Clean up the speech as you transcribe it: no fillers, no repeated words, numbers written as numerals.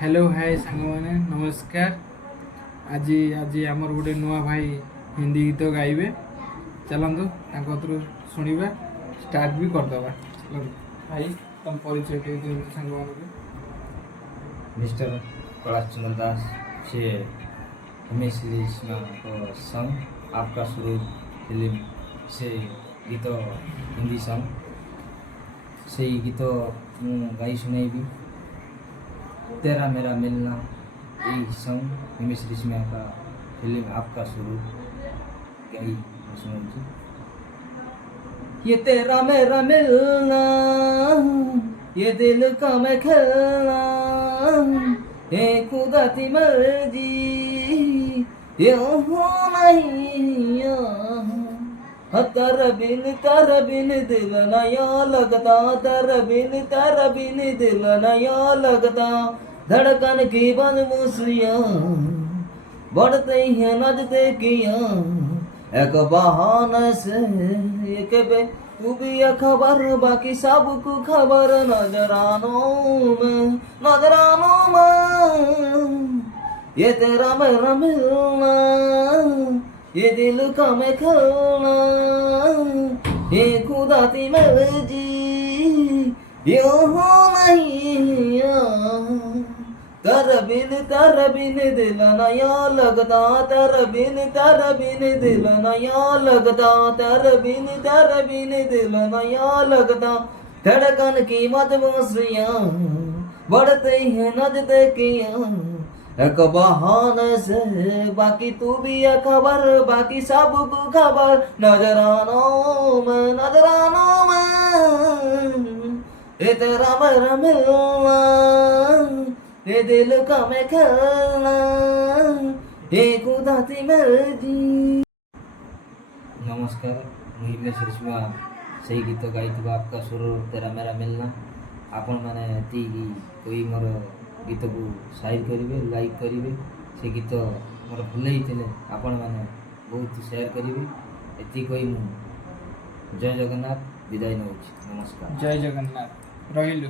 Hello hi सांग मैंने नमस्कार। आज आज आमर गोटे नुआ भाई हिंदी गीत गाइबे। चलतु थ्रू शुणा स्टार्ट भी करदे। चलतु भाई तुम परिचय दे दियो सांग मानक। मिस्टर कैलाश चंद्र दास से हिमेश रेशमा को संग आपका स्वरूप फिल्म से गीत हिंदी संग से गीत मु गाई सुनाइबी। तेरा मेरा मिलना यही संग हिमेश रेशमा का फिल्म आपका स्वरूप गाई सुनाई। ये तेरा मेरा मिलना, ये दिल का मैं खेलना, ये खुदा की मर्जी, ये हो नहीं यहाँ। तेरा बिन दिल नया लगता, तेरा बिन दिल नया लगता। धड़कन की बदमूसियाँ बढ़ते हैं नजदे किया, एक बहाना से एक बे तू भी ये खबर बाकी सबको खबर। नजरानों में ये तेरा मेरा मिलना, ये दिल का मैं खेलना, ये खुदा की मर्जी, ये हो नहीं यहाँ। तेरा बिन दिल नया लगता, तेरा बिन दिल नया लगता, तेरा बिन दिल नया लगता। धड़कन की मदमूसियाँ बढ़ते हैं नजदे किया, एक बहाने से बाकी तू भी ये खबर बाकी सबको खबर। नजरानों में ये तेरा मेरा मिलना, ये दिल का मैं खेलना, ये खुदा की मर्जी। नमस्कार, मुझे हिमेश रेशमा सही गीत गाई आपका सुर तेरा मेरा मिलना। आपण मैंने कोई मोर गीत को शेयर करेंगे, लाइक करेंगे। से गीत मोर भूल ही आपण मैंने बहुत शेयर करेंगे। ये कोई जय जगन्नाथ विदाय नौ। नमस्कार। जय जगन्नाथ रहिलु।